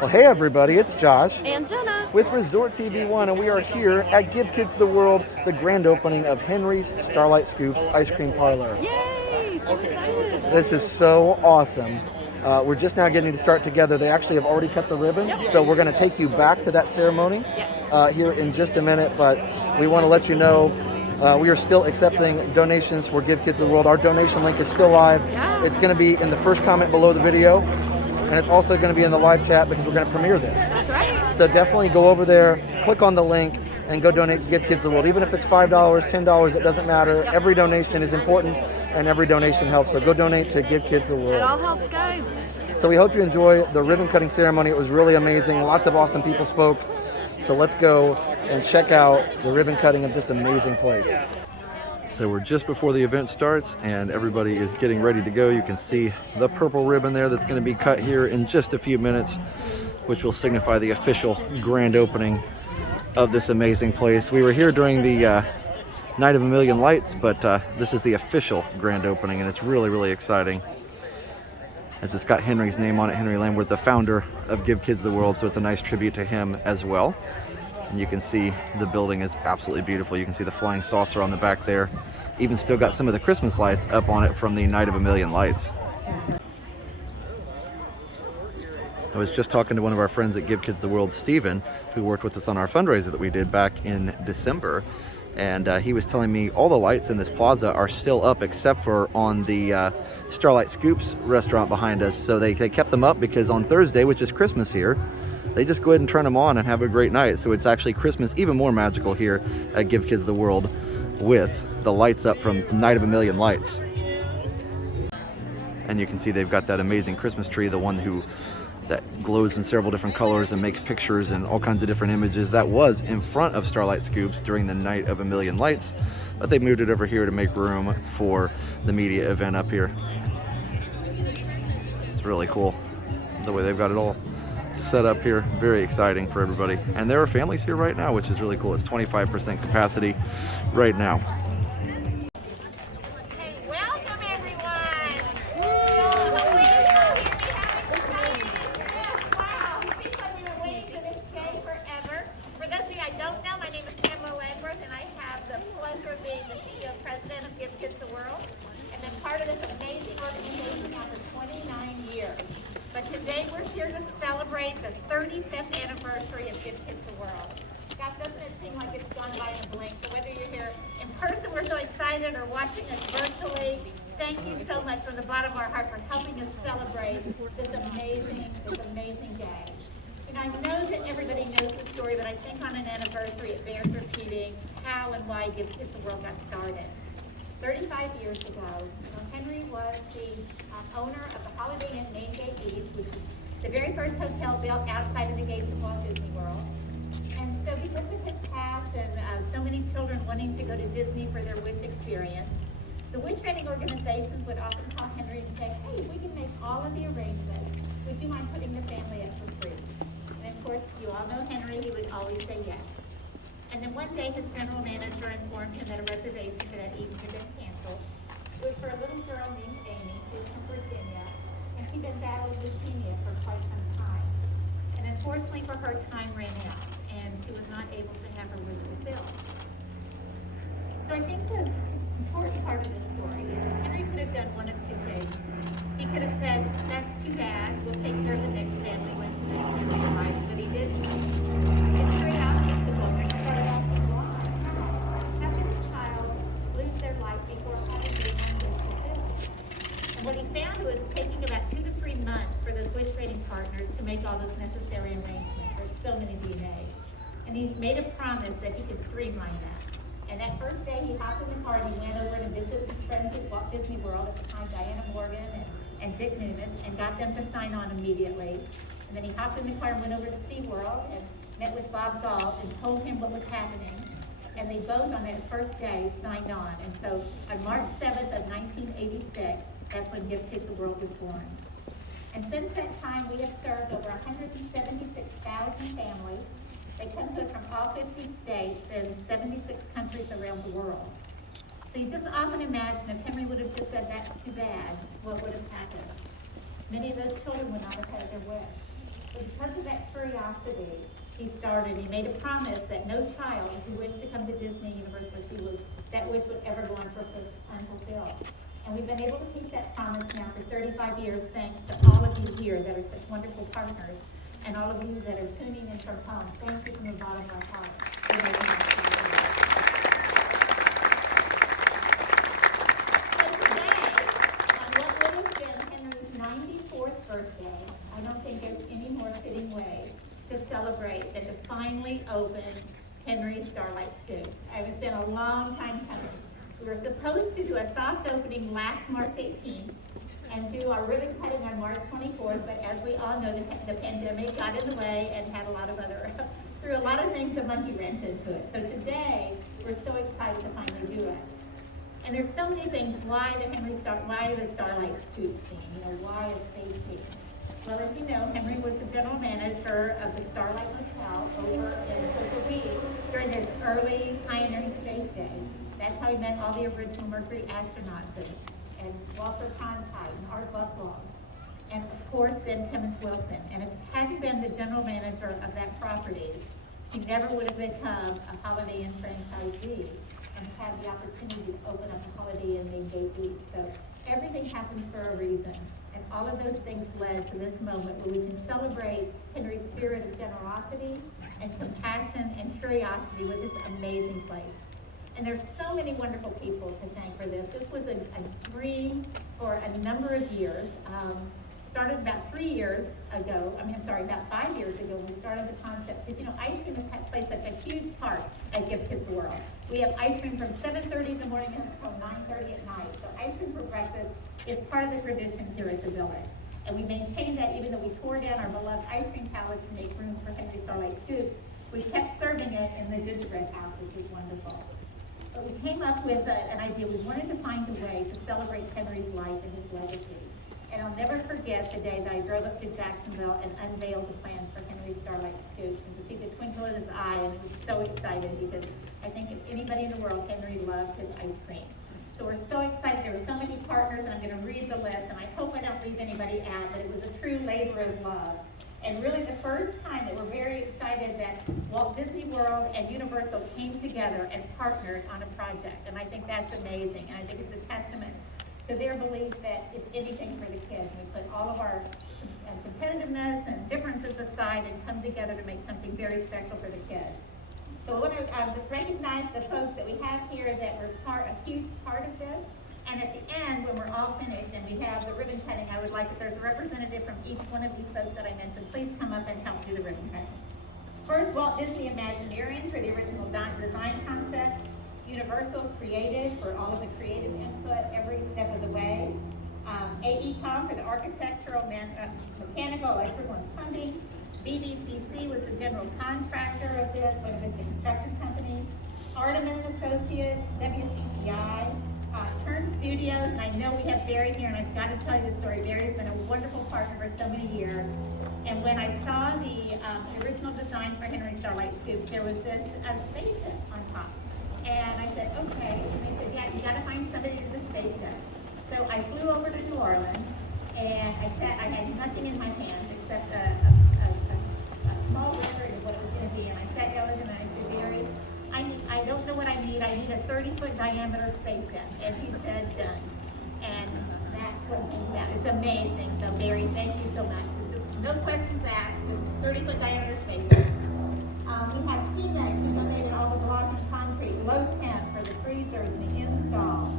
Well, hey everybody, it's Josh And Jenna with Resort TV1, and we are here at Give Kids the World, the grand opening of Henry's Starlight Scoops Ice Cream Parlor. Yay! So excited! This is so awesome. We're just now getting to start together. They actually have already cut the ribbon, so we're going to take you back to that ceremony here in just a minute, but we want to let you know we are still accepting donations for Give Kids the World. Our donation link is still live. It's going to be in the first comment below the video. And it's also going to be in the live chat because we're going to premiere this. That's right. So definitely go over there, click on the link, and go donate to Give Kids the World. Even if it's $5, $10, it doesn't matter. Every donation is important, and every donation helps. So go donate to Give Kids the World. It all helps, guys. So we hope you enjoy the ribbon cutting ceremony. It was really amazing. Lots of awesome people spoke. So let's go and check out the ribbon cutting of this amazing place. So we're just before the event starts and everybody is getting ready to go. You can see the purple ribbon there that's going to be cut here in just a few minutes, which will signify the official grand opening of this amazing place. We were here during the Night of a Million Lights, but this is the official grand opening, and it's really, really exciting, as it's got Henry's name on it. Henri Lamworth, the founder of Give Kids the World, so it's a nice tribute to him as well. And you can see the building is absolutely beautiful. You can see the flying saucer on the back there. Even still got some of the Christmas lights up on it from the Night of a Million Lights. I was just talking to one of our friends at Give Kids the World, Steven, who worked with us on our fundraiser that we did back in December. And he was telling me all the lights in this plaza are still up except for on the Starlight Scoops restaurant behind us. So they kept them up because on Thursday, which is Christmas here, they just go ahead and turn them on and have a great night. So it's actually Christmas even more magical here at Give Kids the World with the lights up from Night of a Million Lights. And you can see they've got that amazing Christmas tree, the one that glows in several different colors and makes pictures and all kinds of different images. That was in front of Starlight Scoops during the Night of a Million Lights, but they moved it over here to make room for the media event up here. It's really cool the way they've got it all set up here. Very exciting for everybody, and there are families here right now, which is really cool. It's 25% capacity right now. Welcome everyone! Wow, it seems like we've been waiting for this day forever. For those of you I don't know, my name is Pamela Ledworth, and I have the pleasure of being the CEO and President of Give Kids the World, and been part of this amazing organization now for 29 years. But today we're here to celebrate the 35th anniversary of Give Kids the World. God, doesn't it seem like it's gone by in a blink? So whether you're here in person, we're so excited, or watching us virtually, thank you so much from the bottom of our heart for helping us celebrate this amazing day. And I know that everybody knows the story, but I think on an anniversary it bears repeating how and why Give Kids the World got started. 35 years ago, Henri was the owner of the Holiday Inn Main Gate East, which is the very first hotel built outside of the gates of Walt Disney World. And so because of his past and so many children wanting to go to Disney for their wish experience, the wish granting organizations would often call Henri and say, hey, if we can make all of the arrangements, would you mind putting the family up for free? And of course, you all know Henri, he would always say yes. And then one day his general manager informed him that a reservation for that evening had been canceled. It was for a little girl named Amy, who was from Virginia, and she'd been battling leukemia for quite some time. And unfortunately for her, time ran out, and she was not able to have her wish fulfilled. So I think the important part of this story is Henri could have done one of two things. He could have said, that's too bad, we'll take care of the next family once the next family arrives, but he didn't. It's very obvious the book started off with why. How can a child lose their life before having their one wish fulfilled? And what he found was taking about 2 to 3 months for those wish granting partners to make all those necessary arrangements. There's so many DNA. And he's made a promise that he could streamline that. And that first day he hopped in the car and he went over to visit his friends at Walt Disney World at the time, Diana Morgan and Dick Nunes, and got them to sign on immediately. And then he hopped in the car and went over to SeaWorld and met with Bob Galt and told him what was happening. And they both on that first day signed on. And so on March 7th of 1986, that's when Give Kids the World was born. And since that time, we have served over 176,000 families. They come to us from all 50 states and 76 countries around the world. So you just often imagine if Henri would have just said, that's too bad, what would have happened? Many of those children would not have had their wish. because of that curiosity, he made a promise that no child who wished to come to Disney University that wish would ever go unfulfilled. And we've been able to keep that promise now for 35 years, thanks to all of you here that are such wonderful partners, and all of you that are tuning in from home. Thank you from the bottom of our hearts for making that possible. So today, on what would have been Henry's 94th birthday, I don't think there's any more fitting way to celebrate than to finally open Henri's Starlite Scoops. It's been a long time coming. We were supposed to do a soft opening last March 18th and do our ribbon cutting on March 24th, but as we all know, the pandemic got in the way and had threw a lot of things a monkey wrench into it. So today, we're so excited to finally do it. And there's so many things why the Starlite Scoop theme, why a space theme? Well, as you know, Henri was the general manager of the Starlite Hotel over in Cocoa Beach during his early pioneering space days. That's how he met all the original Mercury astronauts and Walter Cronkite and Art Buffalo, and of course then Clemens Wilson. And if he hadn't been the general manager of that property, he never would have become a Holiday Inn franchisee and had the opportunity to open up a Holiday Inn named Gay Beach. So everything happens for a reason. And all of those things led to this moment where we can celebrate Henri's spirit of generosity and compassion and curiosity with this amazing place. And there's so many wonderful people to thank for this. This was a dream for a number of years. Started about 3 years ago, about 5 years ago, we started the concept, because ice cream has played such a huge part at Give Kids the World. We have ice cream from 7:30 in the morning until 9:30 at night. So ice cream for breakfast is part of the tradition here at the Village. And we maintained that even though we tore down our beloved ice cream palace to make room for Henri's Starlite Scoops, we kept serving it in the gingerbread house, which is wonderful. But we came up with an idea. We wanted to find a way to celebrate Henri's life and his legacy. And I'll never forget the day that I drove up to Jacksonville and unveiled the plans for Henri's Starlite Scoops, and to see the twinkle in his eye, and he was so excited because I think if anybody in the world, Henri loved his ice cream. So we're so excited. There were so many partners, and I'm going to read the list, and I hope I don't leave anybody out, but it was a true labor of love. And really the first time that we're very excited that Walt Disney World and Universal came together and partnered on a project. And I think that's amazing. And I think it's a testament to their belief that it's anything for the kids. We put all of our competitiveness and differences aside and come together to make something very special for the kids. So I want to just recognize the folks that we have here that were a huge part of this. And at the end, when we're all finished and we have the ribbon cutting, I would like, if there's a representative from each one of these folks that I mentioned, please come up and help do the ribbon cutting. First, Walt Disney Imagineering for the original design concept. Universal Creative for all of the creative input every step of the way. AECOM for the architectural, mechanical, electrical, and plumbing. BBCC was the general contractor of this, one of his construction companies. Arteman Associates, WCCI. Turn Studios, and I know we have Barry here, and I've got to tell you the story. Barry's been a wonderful partner for so many years. And when I saw the original design for Henri's Starlite Scoops, there was this spaceship on top. And I said, okay. And they said, yeah, you got to find somebody to do the spaceship. So I flew over to New Orleans, and I had nothing in my hands except a small rendering of what it was going to be. And I sat down with him, and I said, Barry, I don't know what I need. I need a 30-foot diameter spaceship. And he said, done. And that's what came out. It's amazing. So, Barry, thank you so much. No questions asked. Just 30-foot diameter spaceship. We have CMEX, who donated all the block and concrete. Low Temp for the freezers and the install.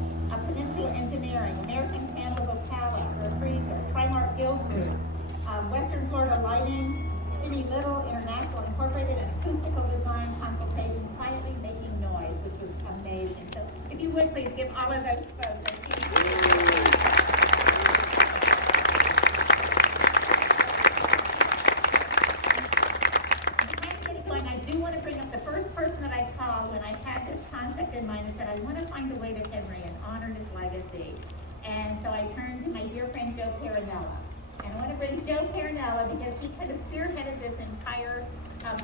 Peninsula Engineering, American Panel Vocala for the freezer. Primark Guild Group. Western Florida Lighting. City Little International Incorporated, an acoustical design consultation, quietly making noise, which was amazing. So if you would please give all of those folks a huge I do want to bring up the first person that I called when I had this concept in mind and said, I want to find a way to Henri and honor his legacy. And so I turned to my dear friend Joe Carinella. And I want to bring Joe Carinella because he kind of spearheaded this entire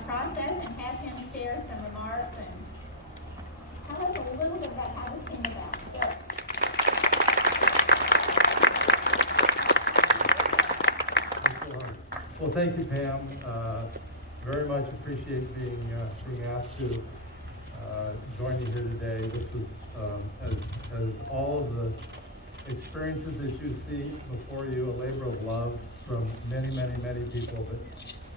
process and have him share some remarks and tell us a little bit about how this came about. Joe. Well, thank you, Pam. Very much appreciate being asked to join you here today. This was, as all of the experiences that you see before you, a labor of love from many, many, many people that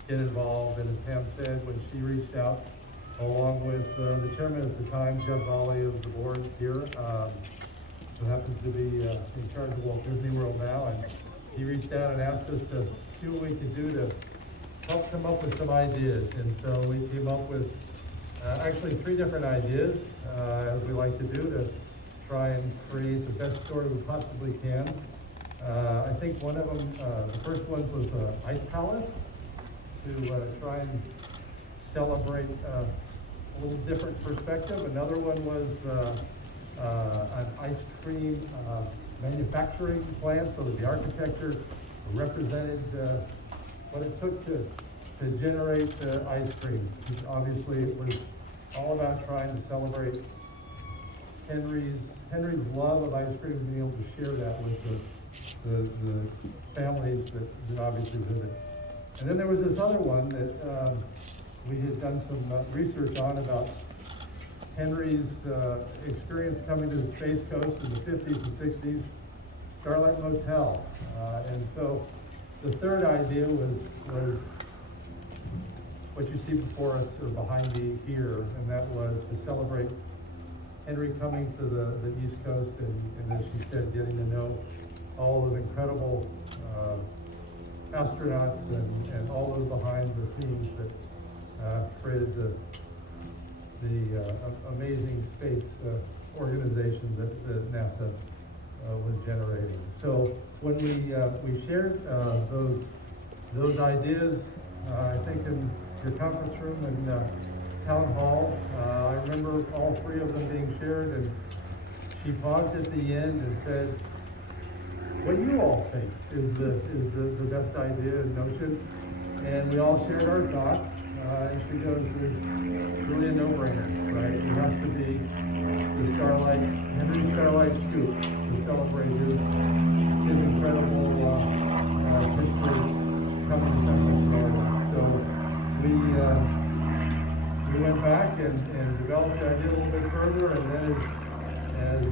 get involved. And as Pam said, when she reached out, along with the chairman at the time, Jeff Volley of the board here, who happens to be in charge of Walt Disney World now, and he reached out and asked us to see what we could do to help come up with some ideas. And so we came up with actually 3 different ideas, as we like to do, to try and create the best story we possibly can. I think one of them, the first one was Ice Palace, to try and celebrate a little different perspective. Another one was an ice cream manufacturing plant, so that the architecture represented what it took to generate ice cream. Obviously, it was all about trying to celebrate Henri's love of ice cream and being able to share that with the families that obviously visit. And then there was this other one that we had done some research on about Henri's experience coming to the Space Coast in the 50s and 60s, Starlite Motel. And so the third idea was what you see before us or behind me here, and that was to celebrate Henri coming to the East Coast and as she said, getting to know all of the incredible astronauts and all those behind the scenes that created the amazing space organization that NASA was generating. So when we shared those ideas, I think in your conference room and town hall, I remember all 3 of them being shared, and she paused at the end and said, "What do you all think is the best idea and notion?" And we all shared our thoughts. And she goes, "There's really a no-brainer, right? It has to be the Henri Starlite scoop to celebrate his incredible history coming to Central Florida." So we went back and developed the idea a little bit further, and then as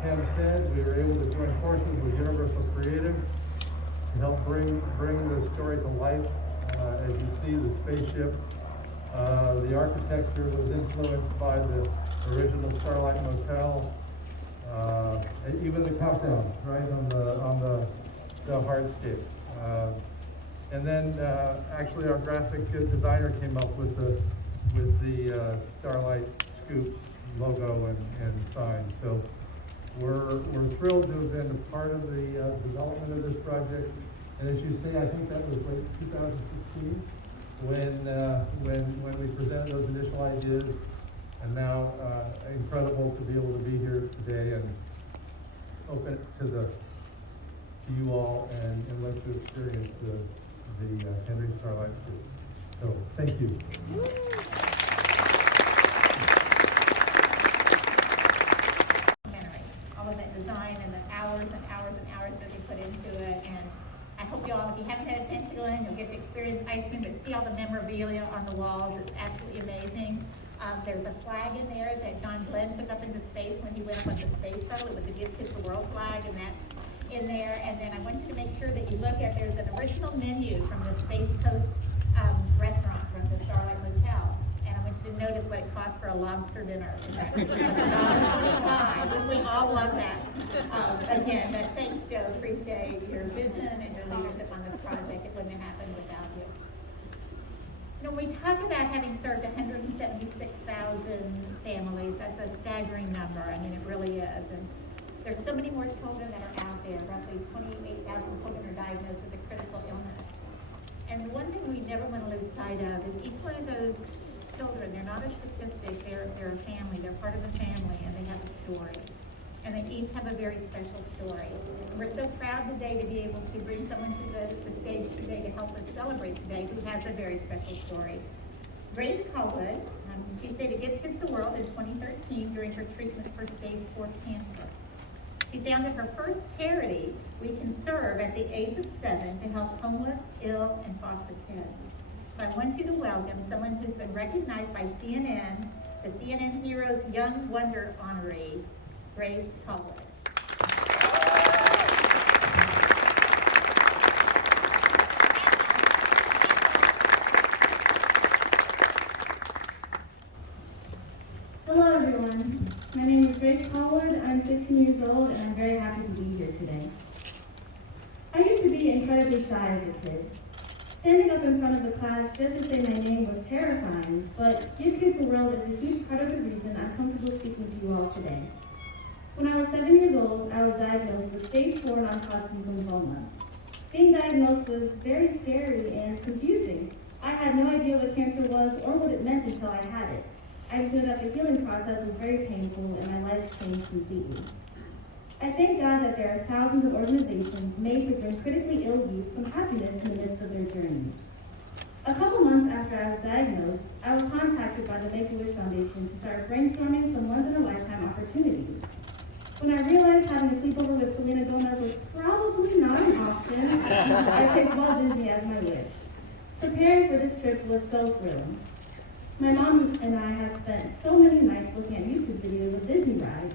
Pam said, we were able to join forces with Universal Creative to help bring the story to life. As you see, the spaceship, the architecture was influenced by the original Starlite Motel, even the countdown, right, on the hardscape. And then actually our graphic designer came up with the Starlite Scoops logo and sign. So we're thrilled to have been a part of the development of this project. And as you say, I think that was late 2016 when we presented those initial ideas, and now incredible to be able to be here today and open it to you all and let you experience the Henri Starlite School. So thank you. All of that design and the hours and hours and hours that they put into it, and I hope you all, if you haven't had a chance to go in, you'll get to experience ice cream, but see all the memorabilia on the walls. It's absolutely amazing. There's a flag in there that John Glenn took up into space when he went up on the space shuttle. It was a Give Kids the World flag, and that's in there. And then I want you to make sure that you look at, there's an original menu from the Space Coast restaurant from the Starlite Motel. And I want you to notice what it costs for a lobster dinner. $1.25. We all love that. Again, but thanks, Joe. Appreciate your vision and your leadership on this project. It wouldn't have happened without you. You know, when we talk about having served 176,000 families, that's a staggering number. I mean, it really is. And there's so many more children that are out there. Roughly 28,000 children are diagnosed with a critical illness. And one thing we never want to lose sight of is each one of those children, they're not a statistic, they're a family, they're part of a family, and they have a story. And they each have a very special story. And we're so proud today to be able to bring someone to the stage today to help us celebrate today who has a very special story. Grace Colwood, she stayed at Give Kids the World in 2013 during her treatment for stage 4 cancer. She founded her first charity, We Can Serve, at the age of 7 to help homeless, ill, and foster kids. So I want you to welcome someone who's been recognized by CNN, the CNN Heroes Young Wonder honoree, Grace Collett. Hello everyone, my name is Grace Parlor. I'm 16 years old and I'm very happy to be here today. I used to be incredibly shy as a kid. Standing up in front of the class just to say my name was terrifying, but Give Kids the World is a huge part of the reason I'm comfortable speaking to you all today. When I was 7 years old, I was diagnosed with stage 4 non-Hodgkin's lymphoma. Being diagnosed was very scary and confusing. I had no idea what cancer was or what it meant until I had it. I just knew that the healing process was very painful and my life changed completely. I thank God that there are thousands of organizations made to bring critically ill youth some happiness in the midst of their journeys. A couple months after I was diagnosed, I was contacted by the Make-A-Wish Foundation to start brainstorming some once-in-a-lifetime opportunities. When I realized having a sleepover with Selena Gomez was probably not an option, I picked Walt Disney as my wish. Preparing for this trip was so thrilling. My mom and I have spent so many nights looking at YouTube videos of Disney rides,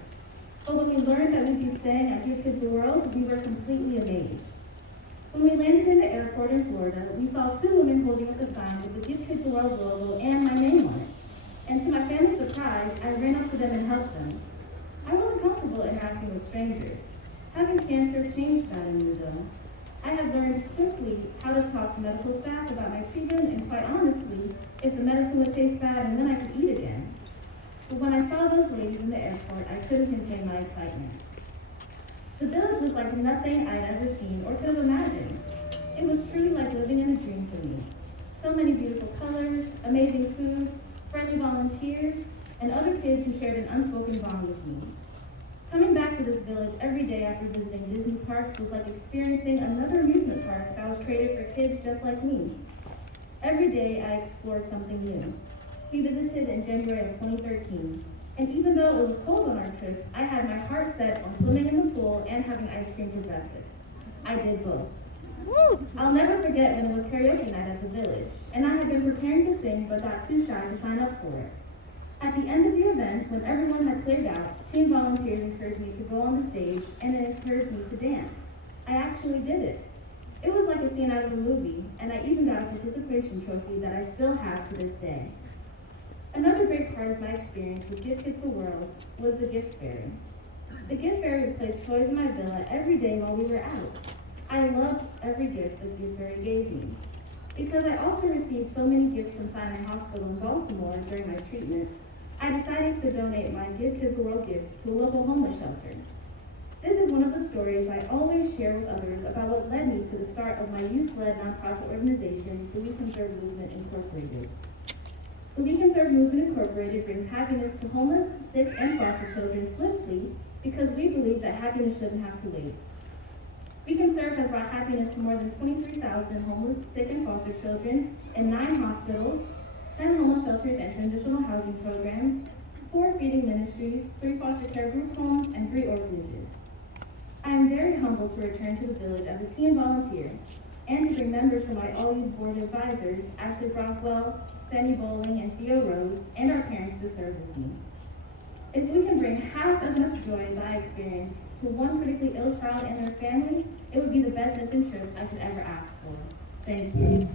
but when we learned that we'd be staying at Give Kids the World, we were completely amazed. When we landed in the airport in Florida, we saw 2 women holding up a sign with the Give Kids the World logo and my name on it. And to my family's surprise, I ran up to them and helped them. I wasn't comfortable interacting with strangers. Having cancer changed that in me though. I had learned quickly how to talk to medical staff about my treatment and quite honestly, if the medicine would taste bad and when I could eat again. But when I saw those ladies in the airport, I couldn't contain my excitement. The village was like nothing I'd ever seen or could have imagined. It was truly like living in a dream for me. So many beautiful colors, amazing food, friendly volunteers, and other kids who shared an unspoken bond with me. Coming back to this village every day after visiting Disney parks was like experiencing another amusement park that was created for kids just like me. Every day I explored something new. We visited in January of 2013, and even though it was cold on our trip, I had my heart set on swimming in the pool and having ice cream for breakfast. I did both. I'll never forget when it was karaoke night at the village, and I had been preparing to sing but got too shy to sign up for it. At the end of the event, when everyone had cleared out, team volunteers encouraged me to go on the stage and it encouraged me to dance. I actually did it. It was like a scene out of a movie, and I even got a participation trophy that I still have to this day. Another great part of my experience with Give Kids the World was the gift fairy. The gift fairy would place toys in my villa every day while we were out. I loved every gift the gift fairy gave me. Because I also received so many gifts from Sinai Hospital in Baltimore during my treatment, I decided to donate my Give Kids the World gifts to a local homeless shelter. This is one of the stories I always share with others about what led me to the start of my youth-led nonprofit organization, the We Can Serve Movement Incorporated. The We Can Serve Movement Incorporated brings happiness to homeless, sick, and foster children swiftly because we believe that happiness shouldn't have to wait. We Can Serve has brought happiness to more than 23,000 homeless, sick, and foster children in 9 hospitals, 10 homeless shelters and transitional housing programs, 4 feeding ministries, 3 foster care group homes, and 3 orphanages. I am very humbled to return to the village as a team volunteer and to bring members from my all-youth board advisors, Ashley Brockwell, Sammy Bowling, and Theo Rose, and our parents to serve with me. If we can bring half as much joy as I experienced to one critically ill child and their family, it would be the best mission trip I could ever ask for. Thank you.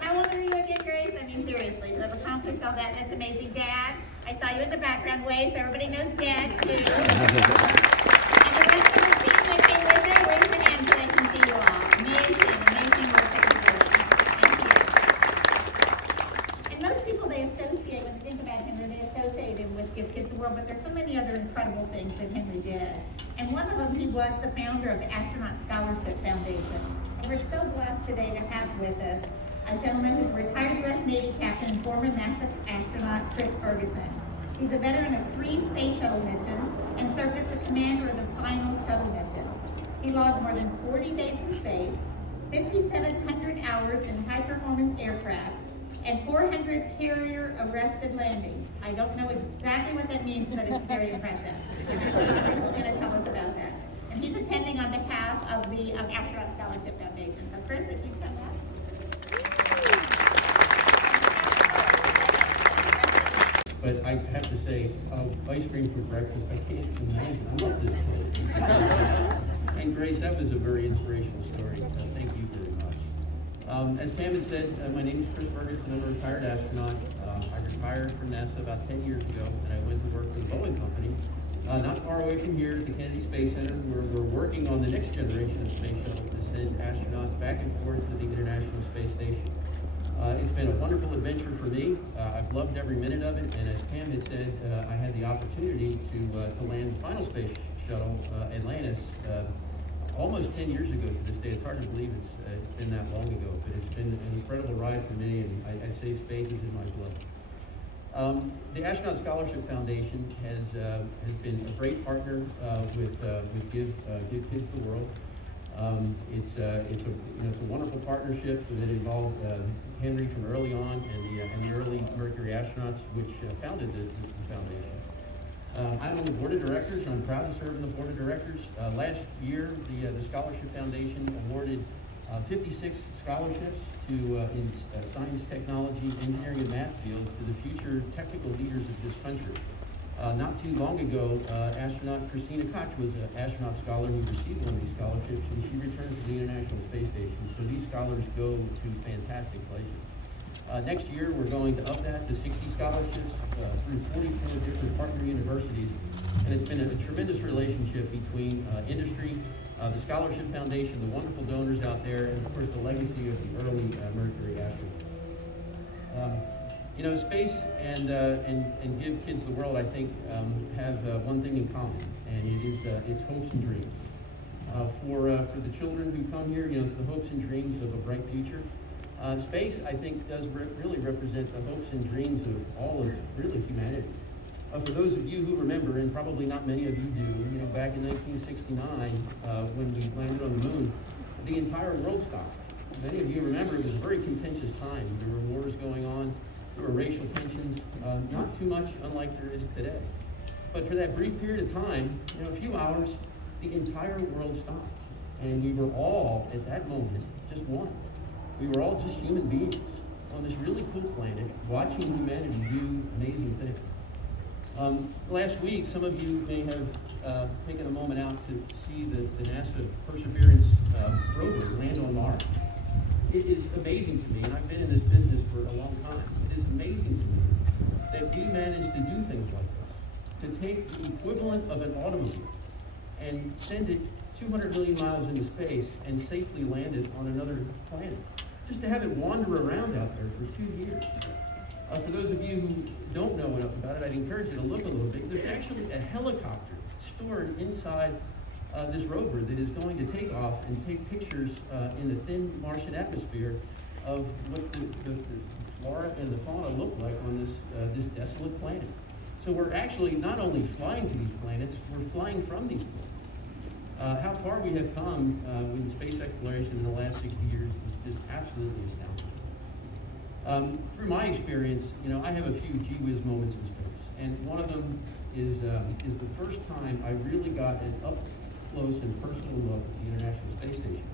How old are you again, Grace? I mean, seriously, you have accomplished all that. That's amazing. Dad, I saw you in the background wave, so everybody knows Dad, too. And the rest of the team that came with her, raise your hand so I can see you all. Amazing work that you're doing. Thank you. And most people, they associate, when they think about Henri, they associate him with Give Kids the World, but there's so many other incredible things that Henri did. And one of them, he was the founder of the Astronaut Scholarship Foundation. And we're so blessed today to have with us a gentleman who's a retired U.S. Navy captain and former NASA astronaut, Chris Ferguson. He's a veteran of 3 space shuttle missions and served as the commander of the final shuttle mission. He logged more than 40 days in space, 5,700 hours in high-performance aircraft, and 400 carrier-arrested landings. I don't know exactly what that means, but it's very impressive. I'm sure Chris is going to tell us about that. And he's attending on behalf of the Astronaut Scholarship Foundation. So Chris, if you come back. But I have to say, ice cream for breakfast, I can't imagine. I love this place. And Grace, that was a very inspirational story. Thank you very much. As Pam had said, my name is Chris Ferguson. I'm a retired astronaut. I retired from NASA about 10 years ago, and I went to work for the Boeing Company, not far away from here at the Kennedy Space Center, where we're working on the next generation of space shuttle to send astronauts back and forth to the International Space Station. It's been a wonderful adventure for me. I've loved every minute of it, and as Pam had said, I had the opportunity to land the final space shuttle, Atlantis, almost 10 years ago to this day. It's hard to believe it's been that long ago, but it's been an incredible ride for me, and I'd say space is in my blood. The Astronaut Scholarship Foundation has been a great partner with Give Kids the World. It's a wonderful partnership that involved Henri from early on and the early Mercury astronauts, which founded the foundation. I'm on the board of directors, and I'm proud to serve on the board of directors. Last year, the Scholarship Foundation awarded 56 scholarships to in science, technology, engineering, and math fields to the future technical leaders of this country. Not too long ago, astronaut Christina Koch was an astronaut scholar who received one of these scholarships, and she returned to the International Space Station. So these scholars go to fantastic places. Next year, we're going to up that to 60 scholarships through 44 different partner universities, and it's been a tremendous relationship between industry, the Scholarship Foundation, the wonderful donors out there, and of course the legacy of the early Mercury astronauts. Space and Give Kids the World, I think, have one thing in common, and it is it's hopes and dreams. For the children who come here, it's the hopes and dreams of a bright future. Space, I think, does really represent the hopes and dreams of all of really humanity. For those of you who remember, and probably not many of you do, back in 1969, when we landed on the moon, the entire world stopped. Many of you remember it was a very contentious time. There were wars going on. There were racial tensions, not too much unlike there is today. But for that brief period of time, a few hours, the entire world stopped. And we were all, at that moment, just one. We were all just human beings on this really cool planet, watching humanity do amazing things. Last week, some of you may have taken a moment out to see the NASA Perseverance rover land on Mars. It is amazing to me, and I've been in this business for a long time. It is amazing to me that we managed to do things like this, to take the equivalent of an automobile and send it 200 million miles into space and safely land it on another planet. Just to have it wander around out there for 2 years. For those of you who don't know enough about it, I'd encourage you to look a little bit. There's actually a helicopter stored inside this rover that is going to take off and take pictures in the thin Martian atmosphere of what the flora and the fauna look like on this desolate planet. So we're actually not only flying to these planets, we're flying from these planets. How far we have come in space exploration in the last 60 years is just absolutely astounding. Through my experience, I have a few gee whiz moments in space, and one of them is the first time I really got an up close and personal look at the International Space Station.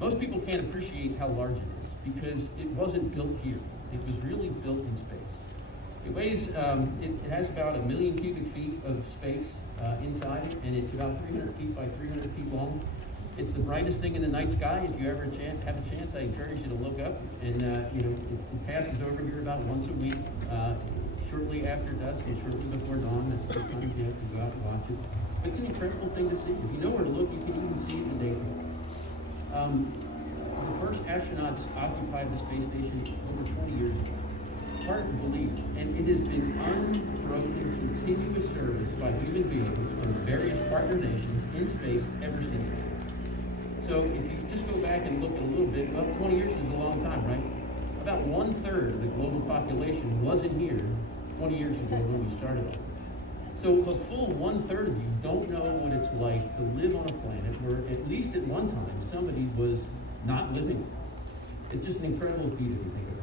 Most people can't appreciate how large it is because it wasn't built here. It was really built in space. It weighs, it has about 1 million cubic feet of space inside it, and it's about 300 feet by 300 feet long. It's the brightest thing in the night sky. If you ever have a chance, I encourage you to look up. And it passes over here about once a week, shortly after dusk and shortly before dawn. That's the time you have to go out and watch it. But it's an incredible thing to see. If you know where to look, you can even see it in daytime. The first astronauts occupied the space station over 20 years ago. Hard to believe. And it has been unbroken, continuous service by human beings from various partner nations in space ever since then. So if you just go back and look at a little bit, well, 20 years is a long time, right? About 1/3 of the global population wasn't here 20 years ago when we started. So a full 1/3 of you don't know what it's like to live on a planet where at least at one time somebody was not living. It's just an incredible feat if you think about it.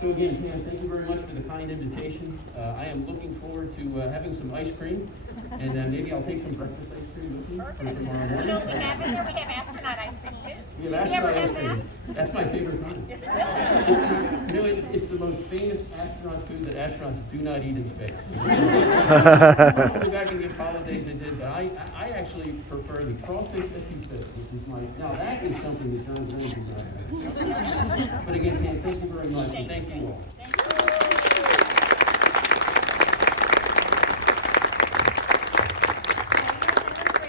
So again, Pam, thank you very much for the kind invitation. I am looking forward to having some ice cream, and maybe I'll take some breakfast ice cream with me for tomorrow You morning. know what we have in there? We have astronaut ice cream too. We have You astronaut ever ice had cream. That's my favorite kind. Is it really? It's the most famous astronaut food that astronauts do not eat in space. Probably back in the Apollo days they did, but I actually prefer the crawfish ethoupe, which is now that is something that John Graham does not have. But again, Pam, thank you very much, and thank you all.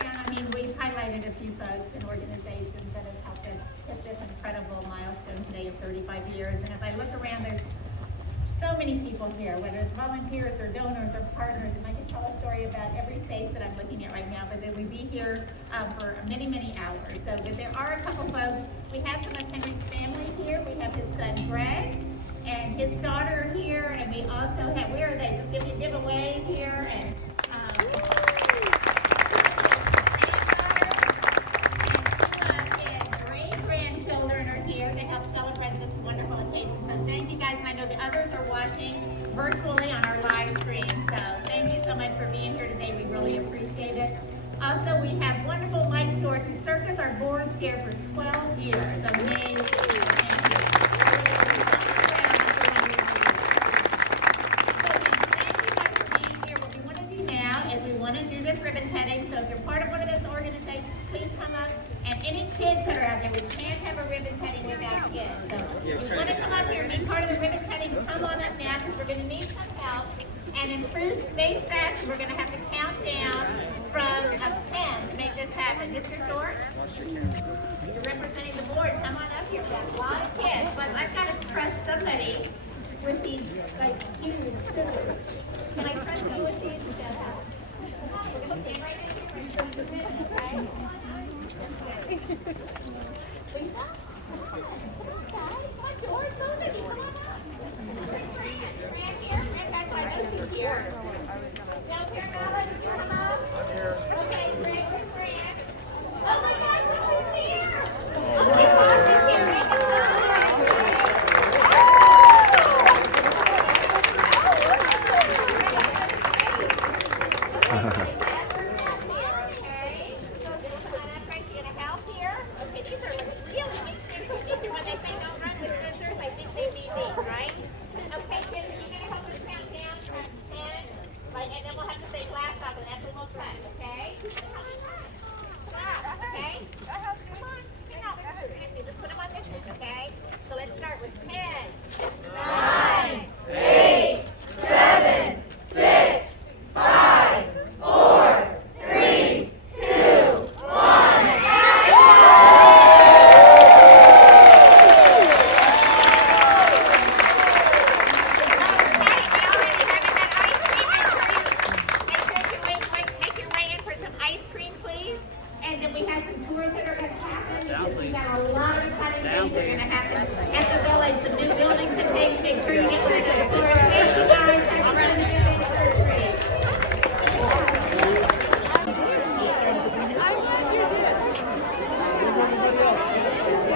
I mean, we've highlighted a few folks and organizations that have helped us hit this incredible milestone today of 35 years. And as I look around, there's so many people here, whether it's volunteers or donors or partners, and I can tell a story about every face that I'm looking at right now, but then we'd be here for many, many hours. So, but there are a couple folks. We have some of Henri's family here. We have his son Greg and his daughter here, and we also have, where are they? Just give me a giveaway here, and great-grandchildren are here to help celebrate this wonderful occasion. So thank you guys, and I know the others are watching virtually on our live stream. So thank you so much for being here today. We really appreciate it. Also, we have wonderful Mike Short, who served as our board chair for 12 years. Amazing. Thank you. Ribbon cutting. So if you're part of one of those organizations, please come up. And any kids that are out there, we can't have a ribbon cutting without kids. So if you want to come up here and be part of the ribbon cutting, come on up now because we're going to need some help. And in true space fashion, we're going to have to count down from 10 to make this happen. Mr. Short, you're representing the board. Come on up here. We've got a lot of kids. But I've got to trust somebody with these like huge scissors. Can I trust you with these?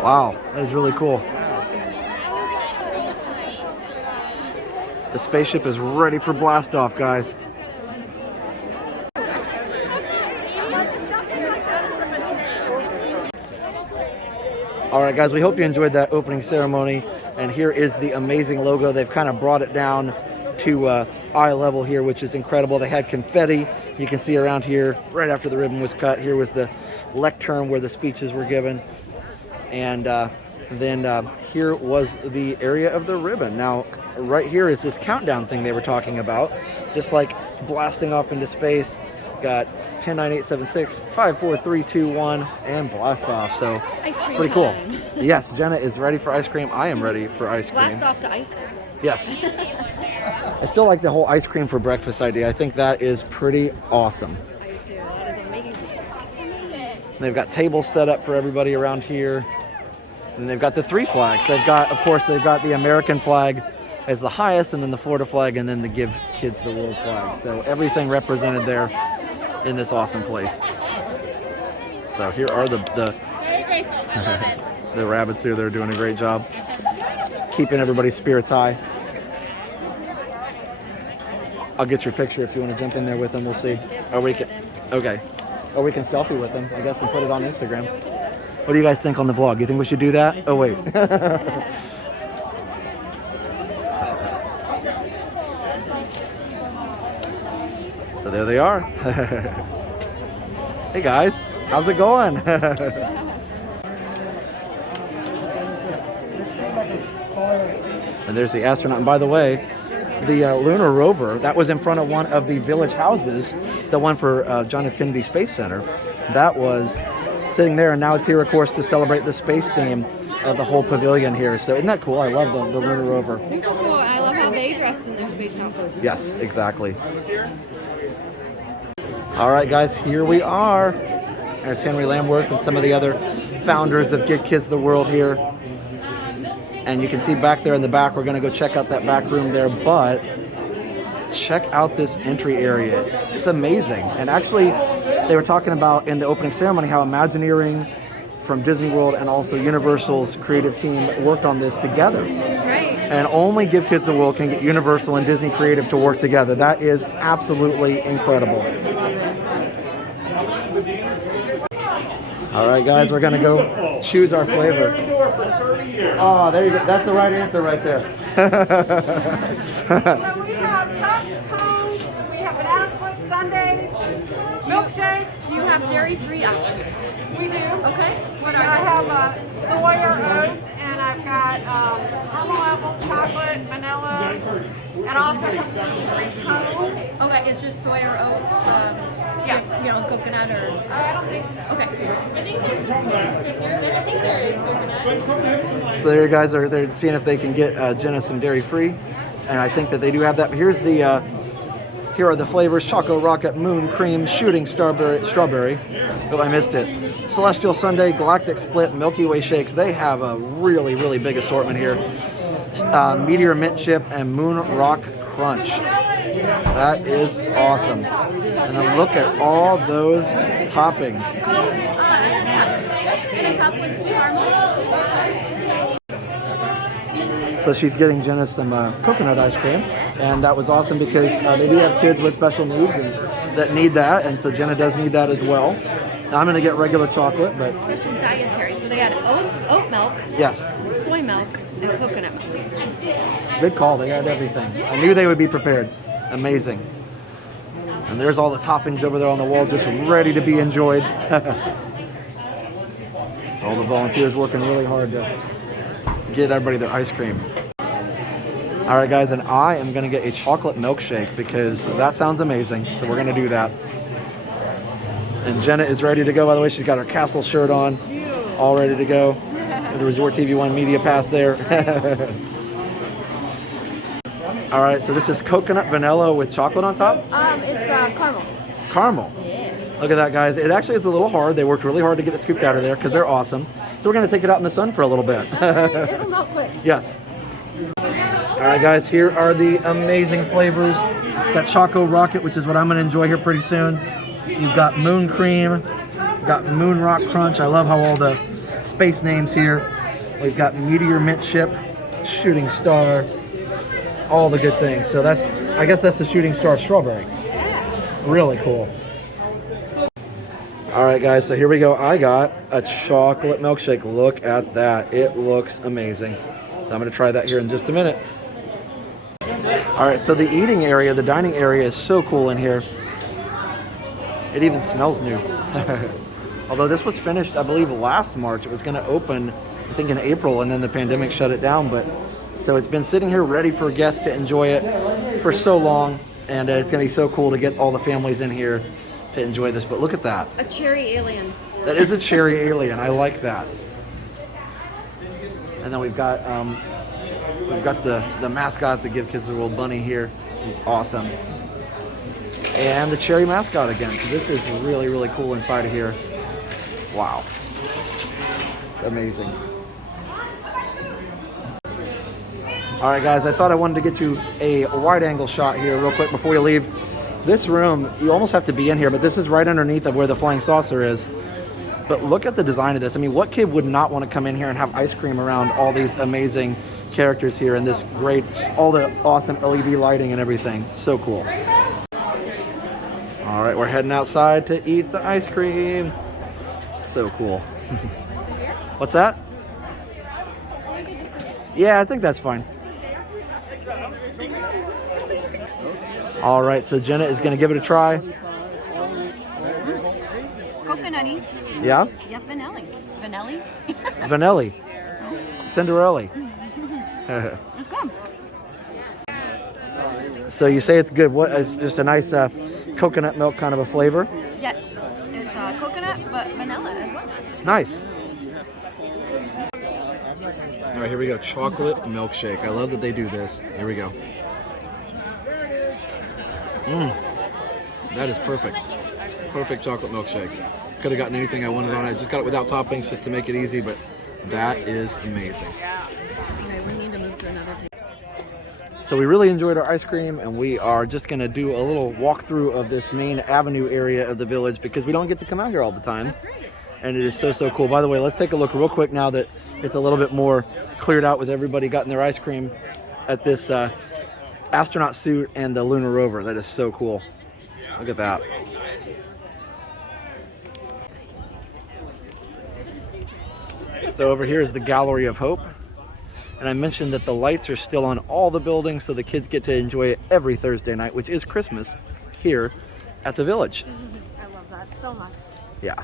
Wow, that is really cool. The spaceship is ready for blast off, guys. All right, guys, we hope you enjoyed that opening ceremony. And here is the amazing logo. They've kind of brought it down to eye level here, which is incredible. They had confetti. You can see around here, right after the ribbon was cut, here was the lectern where the speeches were given. And then here was the area of the ribbon. Now, right here is this countdown thing they were talking about, just like blasting off into space. Got 10, 9, 8, 7, 6, 5, 4, 3, 2, 1, and blast off. So Ice cream pretty time. Cool. Yes, Jenna is ready for ice cream. I am ready for ice cream. Blast off to ice cream. Yes. I still like the whole ice cream for breakfast idea. I think that is pretty awesome. I do too. That is amazing. They've got tables set up for everybody around here. And they've got the 3 flags. They've got, of course, they've got the American flag as the highest, and then the Florida flag, and then the Give Kids the World flag. So everything represented there in this awesome place. So here are the The rabbits here, they're doing a great job keeping everybody's spirits high. I'll get your picture if you want to jump in there with them. We'll see. Or we can, okay. Or we can selfie with them, I guess, and put it on Instagram. What do you guys think on the vlog? You think we should do that? Oh, wait. So there they are. Hey guys, how's it going? And there's the astronaut. And by the way, the lunar rover that was in front of one of the village houses, the one for John F. Kennedy Space Center, that was sitting there, and now it's here, of course, to celebrate the space theme of the whole pavilion here. So isn't that cool? I love the lunar rover. Super cool. I love how they dressed in their space outfits. Yes, exactly. All right, guys, here we are. There's Henri Lamworth and some of the other founders of Give Kids the World here. And you can see back there in the back, we're going to go check out that back room there, but check out this entry area. It's amazing. And actually, they were talking about in the opening ceremony how Imagineering from Disney World and also Universal's creative team worked on this together. That's right. And only Give Kids the World can get Universal and Disney Creative to work together. That is absolutely incredible. All right, guys, we're going to go choose our flavor. Oh, there you go. That's the right answer right there. So we have cups, cones, we have banana splits, sundaes, milkshakes. Do you have dairy-free options? We do. Okay. What are I have soy or oat, and I've got caramel apple, chocolate, vanilla, and also sweet cone. they? Okay, it's just soy or oat. Yes. You know, coconut or. I don't think so. Okay. So there you guys are. They're seeing if they can get Jenna some dairy-free, and I think that they do have that. Here's the. Here are the flavors: Choco Rocket, Moon Cream, Shooting Strawberry. Oh, I missed it. Celestial Sundae, Galactic Split, Milky Way Shakes. They have a really, really big assortment here. Meteor Mint Chip and Moon Rock Crunch. That is awesome. And then look at all those toppings. So she's getting Jenna some coconut ice cream, and that was awesome because they do have kids with special needs and that need that, and so Jenna does need that as well. Now, I'm going to get regular chocolate, but Special dietary. So they had oat milk, yes, soy milk, and coconut milk. good call. They had everything. I knew they would be prepared. Amazing. And there's all the toppings over there on the wall, just ready to be enjoyed. All the volunteers working really hard to get everybody their ice cream. All right, guys, and I am going to get a chocolate milkshake because that sounds amazing. So we're going to do that. And Jenna is ready to go. By the way, she's got her castle shirt on, all ready to go. The Resort TV 1 Media Pass there. All right, so this is coconut vanilla with chocolate on top? It's caramel. Caramel. Look at that, guys. It actually is a little hard. They worked really hard to get it scooped out of there because they're awesome. So we're going to take it out in the sun for a little bit. It'll melt quick. Yes. All right, guys, here are the amazing flavors. Got Choco Rocket, which is what I'm going to enjoy here pretty soon. You've got Moon Cream, got Moon Rock Crunch. I love how all the space names here. We've got Meteor Mint Chip, Shooting Star, all the good things. So that's, I guess that's the Shooting Star Strawberry. Really cool. All right, guys, so here we go. I got a chocolate milkshake. Look at that. It looks amazing. So I'm going to try that here in just a minute. All right, so the eating area, the dining area is so cool in here. It even smells new. Although this was finished, I believe, last March. It was going to open, I think, in April, and then the pandemic shut it down. But so it's been sitting here ready for guests to enjoy it for so long, and it's going to be so cool to get all the families in here to enjoy this. But look at that. A cherry alien. That is a cherry alien. I like that. And then we've got the mascot, the Give Kids the World bunny here. He's awesome. And the cherry mascot again. So this is really, really cool inside of here. Wow. It's amazing. All right, guys, I thought I wanted to get you a wide angle shot here real quick before we leave. This room, you almost have to be in here, but this is right underneath of where the flying saucer is. But look at the design of this. I mean, what kid would not want to come in here and have ice cream around all these amazing characters here and this great, all the awesome LED lighting and everything. So cool. All right, we're heading outside to eat the ice cream. So cool. What's that? Yeah, I think that's fine. All right, so Jenna is going to give it a try. Coconutty. Yeah? Yep, vanilla. Vanilla? Vanelli. Cinderella. It's good. So you say it's good. What is just a nice coconut milk kind of a flavor? Yes. It's coconut, but vanilla as well. Nice. All right, here we go. Chocolate milkshake. I love that they do this. Here we go. That is perfect. Perfect chocolate milkshake. Could have gotten anything I wanted on it. I just got it without toppings just to make it easy, but that is amazing. Okay, we need to move to another table. So we really enjoyed our ice cream, and we are just going to do a little walkthrough of this main avenue area of the village because we don't get to come out here all the time. And it is so, so cool. By the way, let's take a look real quick now that it's a little bit more cleared out with everybody gotten their ice cream at this astronaut suit and the lunar rover. That is so cool. Look at that. So over here is the Gallery of Hope. And I mentioned that the lights are still on all the buildings, so the kids get to enjoy it every Thursday night, which is Christmas, here at the village. I love that so much. Yeah.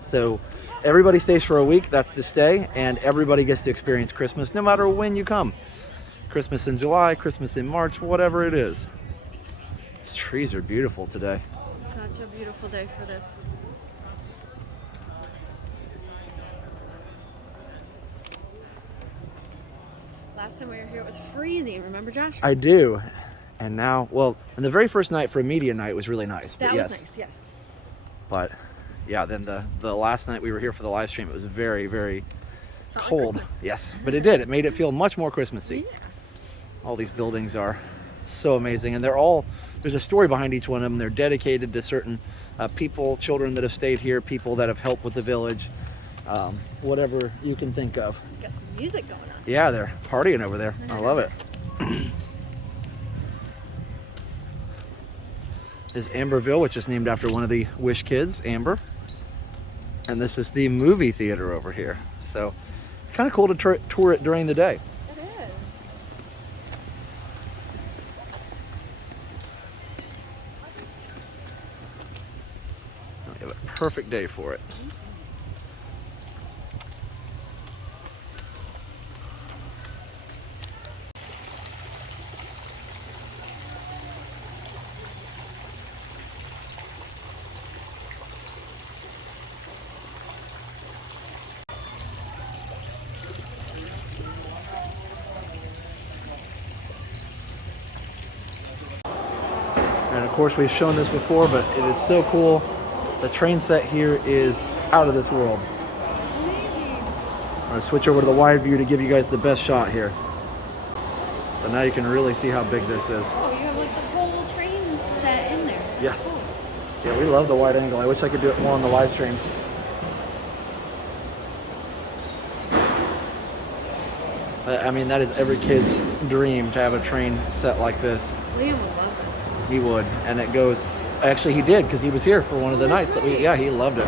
So everybody stays for a week, that's the stay, and everybody gets to experience Christmas no matter when you come. Christmas in July, Christmas in March, whatever it is. These trees are beautiful today. Such a beautiful day for this. Last time we were here, it was freezing. Remember, Josh? I do. And now, well, and the very first night for a media night was really nice. That but yes. was nice, yes. But yeah, then the last night we were here for the live stream, it was very, very Felt like cold. Christmas. Yes, but it did. It made it feel much more Christmassy. Yeah. All these buildings are so amazing, and they're all, there's a story behind each one of them. They're dedicated to certain people, children that have stayed here, people that have helped with the village, whatever you can think of. Got some music going on. Yeah, they're partying over there. I love it. There's Amberville, which is named after one of the Wish kids, Amber. And this is the movie theater over here. So kind of cool to tour it during the day. It is. We have a perfect day for it. And of course we've shown this before, but it is so cool. The train set here is out of this world. I'm going to switch over to the wide view to give you guys the best shot here. So now you can really see how big this is. Oh, you have like the whole train set in there. That's Yes. cool. Yeah, we love the wide angle. I wish I could do it more on the live streams. I mean, that is every kid's dream to have a train set like this. Liam will love this. He would, and it goes. Actually, he did because he was here for one of the nights that we. Yeah, he loved it.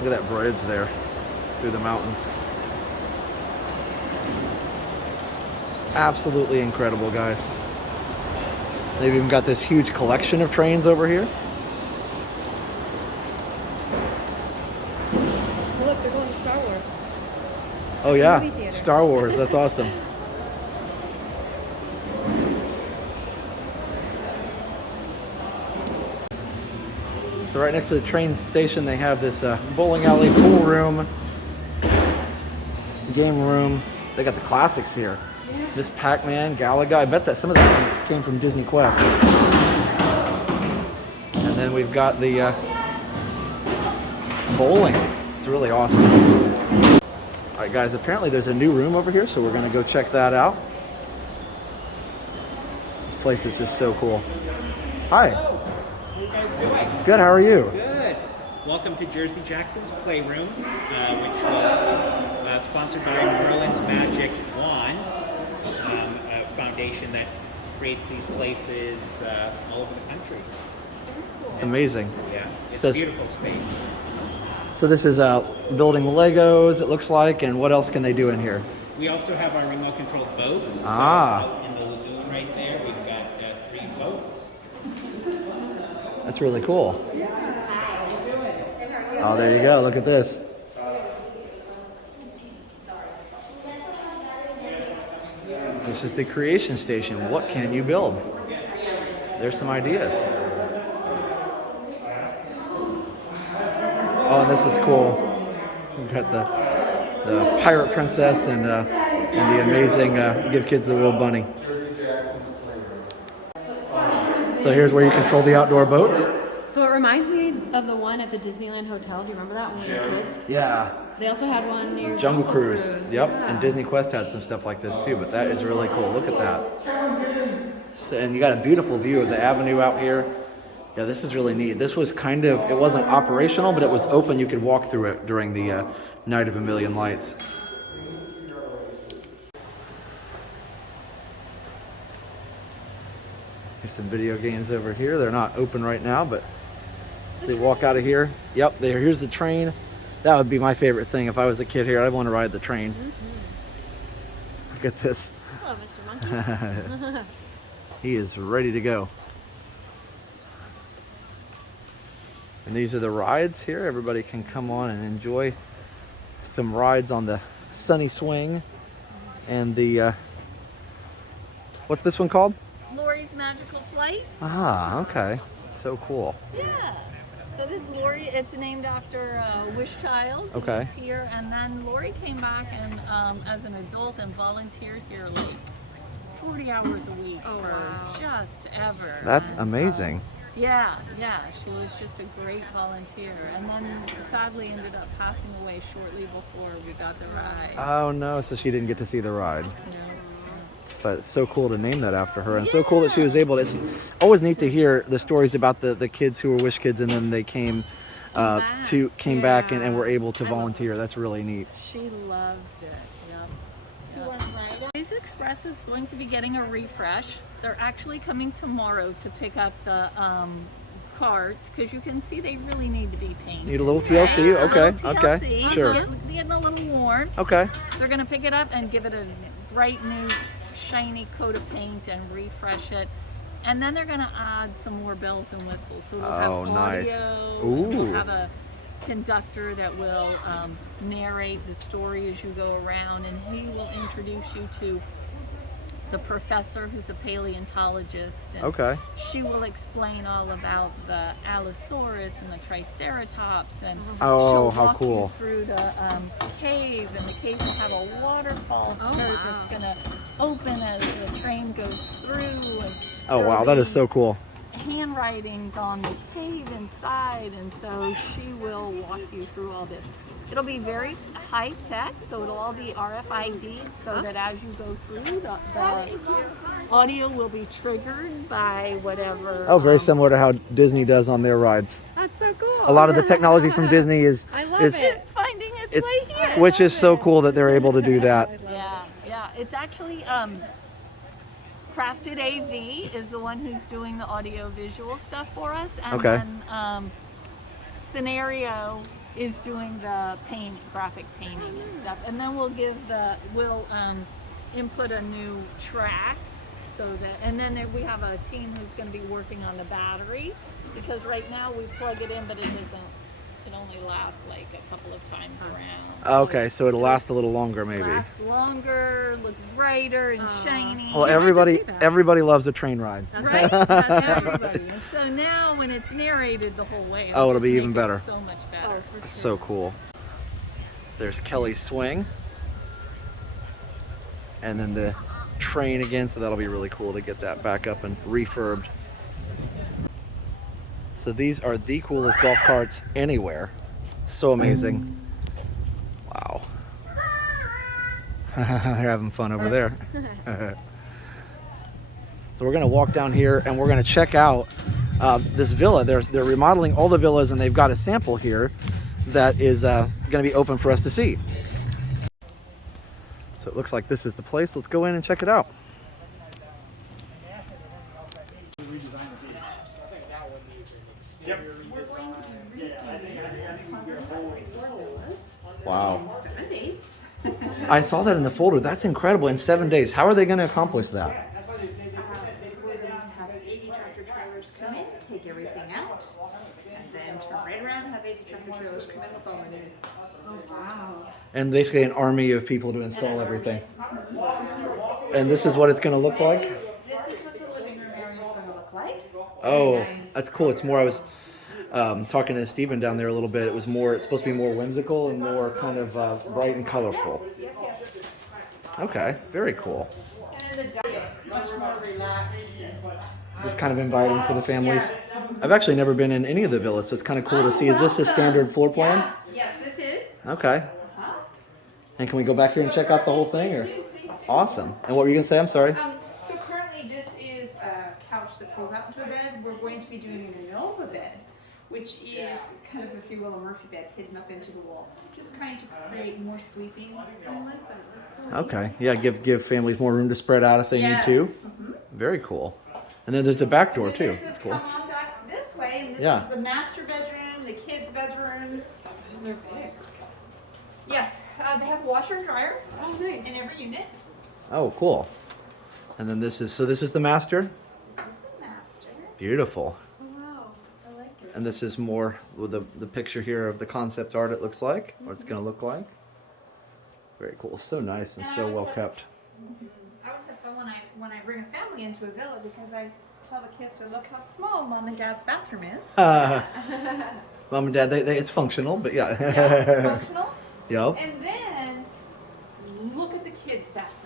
Look at that bridge there through the mountains. Absolutely incredible, guys. They've even got this huge collection of trains over here. Look, they're going to Star Wars. Oh yeah, Movie theater. Star Wars. That's awesome. So right next to the train station, they have this bowling alley, pool room, game room. They got the classics here. Yeah. Miss Pac-Man, Galaga. I bet that some of that came from Disney Quest. And then we've got the bowling. It's really awesome. All right, guys, apparently there's a new room over here, so we're gonna go check that out. This place is just so cool. Hi. How are you guys doing? Good, how are you? Good. Welcome to Jersey Jackson's Playroom, which was sponsored by Merlin's Magic Wand, a foundation that creates these places all over the country. It's amazing. Yeah, it's So- a beautiful space. So this is building Legos, it looks like, and what else can they do in here? We also have our remote-controlled boats. Ah. Out in the lagoon right there, we've got 3 boats. That's really cool. Oh, there you go, look at this. This is the creation station. What can you build? There's some ideas. Oh, and this is cool. We've got the pirate princess and the amazing Give Kids the World bunny. So here's where you control the outdoor boats. So it reminds me of the one at the Disneyland Hotel. Do you remember that when we were kids? Yeah, They also had one near Jungle Cruise. Yep, and Disney Quest had some stuff like this too, but that is really cool. Look at that. So, and you got a beautiful view of the avenue out here. Yeah, this is really neat. This was kind of, it wasn't operational, but it was open. You could walk through it during the Night of a Million Lights. There's some video games over here. They're not open right now, but so you walk out of here. Yep, here's the train. That would be my favorite thing. If I was a kid here, I'd want to ride the train. Look at this. Hello, Mr. Monkey. He is ready to go. And these are the rides here. Everybody can come on and enjoy some rides on the Sunny Swing and the, what's this one called? Lori's Magical Flight. Ah, okay. So cool. Yeah. So this Lori, it's named after a wish child. Okay. He's here, and then Lori came back and as an adult and volunteered here like 40 hours a week for just ever. That's And, amazing. yeah, she was just a great volunteer, and then sadly ended up passing away shortly before we got the ride. Oh no, so she didn't get to see the ride. No. But it's so cool to name that after her, and so cool that she was able to. It's always neat to hear the stories about the kids who were wish kids, and then they came back and were able to volunteer. That's really neat. She loved it. Yep. His Express is going to be getting a refresh. They're actually coming tomorrow to pick up the cards, because you can see they really need to be painted. Need a little TLC? Okay, okay, TLC. sure. Getting a little worn. Okay. They're going to pick it up and give it a bright new shiny coat of paint and refresh it. And then they're going to add some more bells and whistles. So we'll have audio. Nice. And we'll Ooh. have a conductor that will narrate the story as you go around, and he will introduce you to the professor, who's a paleontologist, and Okay. she will explain all about the Allosaurus and the Triceratops, and Oh, she'll how walk cool. you through the cave, and the cave will have a waterfall skirt that's going to open as the train goes through. And Oh wow, that is so cool. handwritings on the cave inside, and so she will walk you through all this. It'll be very high tech, so it'll all be RFID, so that as you go through, the audio will be triggered by whatever. Oh, very similar to how Disney does on their rides. That's so cool. A lot of the technology from Disney is, I love is it. It's finding its way here. which is so cool that they're able to do that. Yeah. It's actually Crafted AV is the one who's doing the audio visual stuff for us, and Okay. then Scenario is doing the graphic painting and stuff, and then we'll input a new track, so that, and then we have a team who's going to be working on the battery, because right now we plug it in, but it only lasts like a couple of times around. Okay, so it'll last a little longer maybe. Last longer, look brighter and shiny. Well, everybody loves a train ride. Right? Everybody. And so now when it's narrated the whole way, Oh, it'll just be make even it better. so much better. So cool. There's Kelly's Swing. And then the train again, so that'll be really cool to get that back up and refurbed. So these are the coolest golf carts anywhere. So amazing. Wow. They're having fun over there. So we're gonna walk down here and we're gonna check out this villa. They're remodeling all the villas, and they've got a sample here that is going to be open for us to see. So it looks like this is the place. Let's go in and check it out. Wow. 7 days. I saw that in the folder. That's incredible. In 7 days. How are they going to accomplish that? We're going to have 80 tractor trailers come in, take everything out, and then turn right around and have 80 tractor trailers come in with all the new. Oh, wow. And basically an army of people to install everything. And this is what it's going to look like? This is what the living room area is going to look like. Oh, Very nice. that's cool. It's more, I was talking to Steven down there a little bit. It was more, it's supposed to be more whimsical and more kind of bright and colorful. Okay, very cool. And the deck, much more relaxed. It's kind of inviting for the families. I've actually never been in any of the villas, so it's kind of cool to see. Is this a standard floor plan? Yes, this is. Okay. And can we go back here and check out the whole thing? Or? Please do. Awesome. And what were you going to say? I'm sorry. So currently this is a couch that pulls out into a bed. We're going to be doing an Innova bed, which is kind of, if you will, a Murphy bed hidden up into the wall. Just trying to create more sleeping. Okay. Yeah, give families more room to spread out if they need to. Very cool. And then there's a back door too. This is That's cool. come on back this way, and this Yeah. is the master bedroom, the kids' bedrooms. They're big. Yes, they have a washer and dryer. Oh, nice. In every unit. Oh, cool. And then this is the master. This is the master. Beautiful. Oh, wow, I like it. And this is more with the picture here of the concept art, it looks like, or it's going to look like. Very cool. So nice and so well kept. I always have fun when I bring a family into a villa because I tell the kids to look how small mom and dad's bathroom is. Mom and dad, it's functional, but yeah. Yeah, it's functional. Yep. And then look at the kids' bathroom.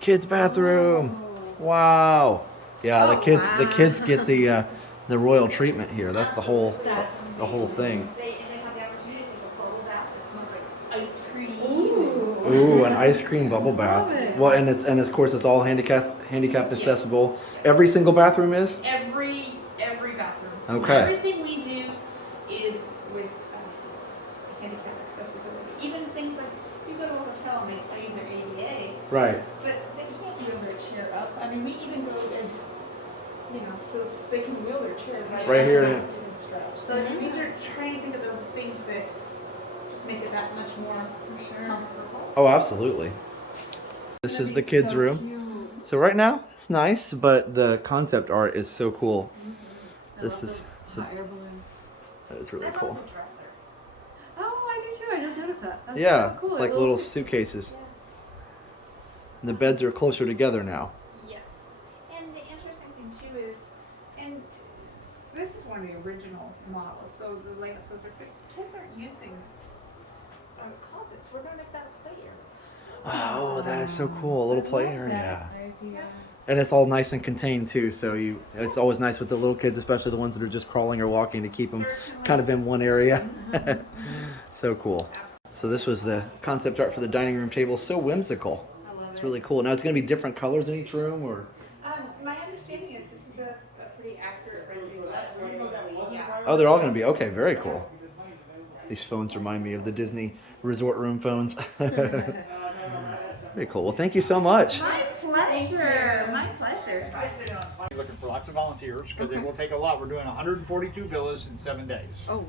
Kids bathroom. Wow. Yeah, the kids get the royal treatment here. That's the whole thing. They have the opportunity to bubble bath. It smells like ice cream. Ooh, an ice cream bubble bath. Well, and of course it's all handicap accessible. Every single bathroom is? Every bathroom. Okay. Everything we do is with handicap accessibility. Even things like you go to a hotel and they tell you they're ADA, Right. but they can't wheel their chair up. I mean, we even go as so they can wheel their chair Right here. and stretch. So I mean, these are trying to think of the things that just make it that much more comfortable. Oh, absolutely. This is the kids' room. So right now it's nice, but the concept art is so cool. This is Hot air balloons. that is really I love cool. the dresser. Oh, I do too. I just noticed that. That's Yeah, so cool. it's like little suitcases. And the beds are closer together now. Yes. And the interesting thing too is, and this is one of the original models, so the layout, so the kids aren't using closets. We're going to make that a play area. Oh, that is so cool. A little play area. Idea. And it's all nice and contained too, so it's always nice with the little kids, especially the ones that are just crawling or walking, to keep them kind of in one area. So cool. So this was the concept art for the dining room table. So whimsical. I love It's it. really cool. Now it's going to be different colors in each room, or? My understanding is this is a pretty accurate rendering. Yeah. Oh, they're all going to be, okay, very cool. These phones remind me of the Disney resort room phones. Very cool. Well, thank you so much. My pleasure. My pleasure. Looking for lots of volunteers because it will take a lot. We're doing 142 villas in 7 days. Oh, wow.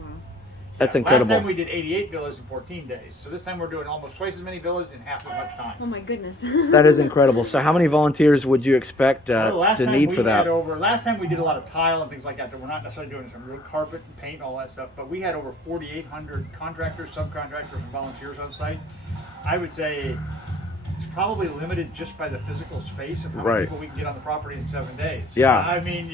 That's Last incredible. time we did 88 villas in 14 days. So this time we're doing almost twice as many villas in half as much time. Oh my goodness. That is incredible. So how many volunteers would you expect Well, last to time need we for that? had last time we did a lot of tile and things like that. We're not necessarily doing some real carpet and paint and all that stuff. But we had over 4,800 contractors, subcontractors, and volunteers on site. I would say it's probably limited just by the physical space of how many Right. people we can get on the property in 7 days. Yeah. I mean,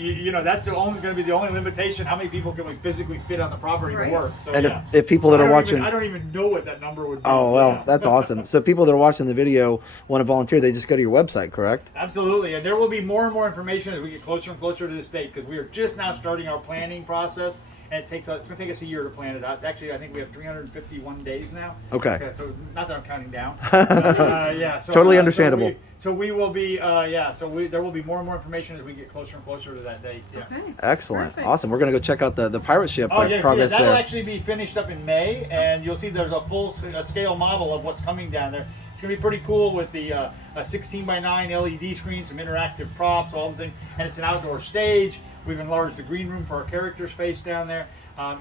that's going to be the only limitation. How many people can we physically fit on the property to work? So, And yeah. if people that are watching... I don't even know what that number would be. Oh, well, Yeah. that's awesome. So people that are watching the video want to volunteer, they just go to your website, correct? Absolutely, and there will be more and more information as we get closer and closer to this date because we are just now starting our planning process. and it's going to take us a year to plan it out. Actually, I think we have 351 days now. Okay. So not that I'm counting down. Yeah. So, Totally understandable. So we will be, there will be more and more information as we get closer and closer to that date. Yeah. Okay. Excellent. Perfect. Awesome. We're going to go check out the pirate ship Oh, yes, progress that'll there. actually be finished up in May, and you'll see there's a full scale model of what's coming down there. It's going to be pretty cool with the 16:9 LED screen, some interactive props, all the things, and it's an outdoor stage. We've enlarged the green room for our character space down there.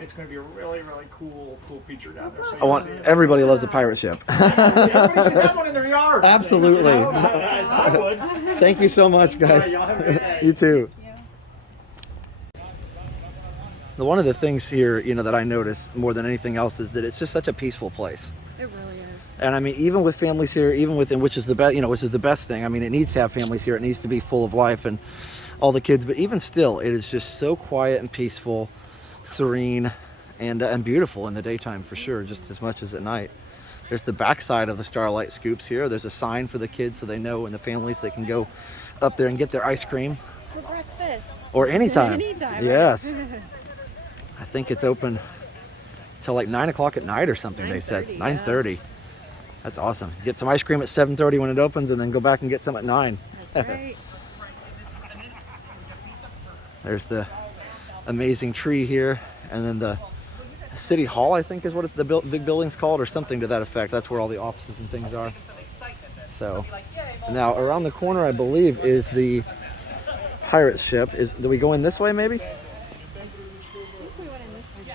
It's going to be a really, really cool feature down there. So Everybody loves a pirate ship. everybody should have one in their yard. Absolutely. You know, I would. Thank you so much, guys. All right, y'all have a good day. You too. One of the things here, that I notice more than anything else is that it's just such a peaceful place. It really is. And I mean, even with families here, even within, which is the best, which is the best thing. I mean, it needs to have families here. It needs to be full of life and all the kids. But even still, it is just so quiet and peaceful, serene, and beautiful in the daytime for sure, just as much as at night. There's the backside of the Starlite scoops here. There's a sign for the kids so they know, and the families, they can go up there and get their ice cream. For breakfast. Or anytime. Anytime. Yes. I think it's open till like 9 o'clock at night or something, they said. 9:30, 9:30. That's awesome. Get some ice cream at 7:30 when it opens, and then go back and get some at 9. That's right. There's the amazing tree here, and then the City Hall, I think is what the big building's called, or something to that effect. That's where all the offices and things are. So now around the corner, I believe, is the pirate ship. Do we go in this way maybe?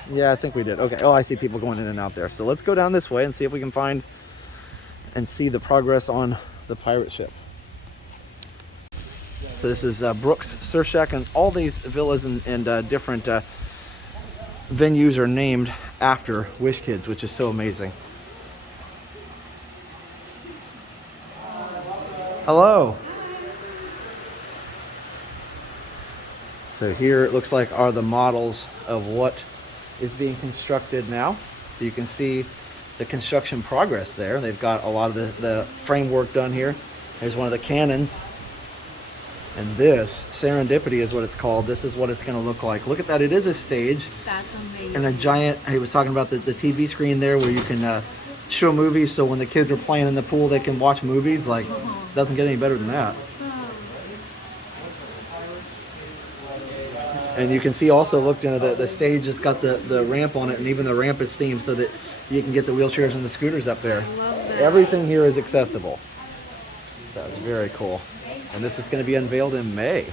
Yeah, I think we did. Okay. Oh, I see people going in and out there. So let's go down this way and see if we can find and see the progress on the pirate ship. So this is Brooks Surf Shack, and all these villas and different venues are named after Wish Kids, which is so amazing. Hello. So here it looks like are the models of what is being constructed now. So you can see the construction progress there. They've got a lot of the framework done here. There's one of the cannons. And this, Serendipity is what it's called. This is what it's going to look like. Look at that. It is a stage. That's amazing. And a giant, he was talking about the TV screen there where you can show movies. So when the kids are playing in the pool, they can watch movies. Like, doesn't get any better than that. And you can see also, look, the stage has got the ramp on it, and even the ramp is themed so that you can get the wheelchairs and the scooters up there. I love that. Everything here is accessible. That's very cool. And this is going to be unveiled in May.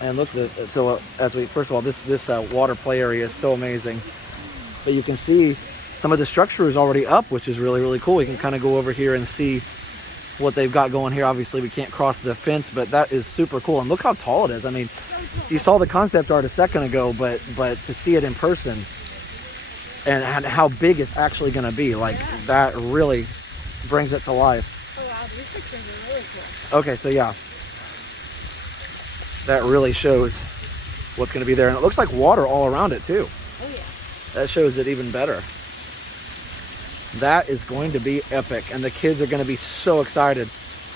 And look, so first of all, this water play area is so amazing. But you can see some of the structure is already up, which is really, really cool. You can kind of go over here and see what they've got going here. Obviously, we can't cross the fence, but that is super cool. And look how tall it is. I mean, you saw the concept art a second ago, but to see it in person and how big it's actually going to be, like that really brings it to life. Oh wow, these pictures are really cool. Okay, so yeah, that really shows what's going to be there, and it looks like water all around it too. Oh yeah. That shows it even better. That is going to be epic, and the kids are going to be so excited,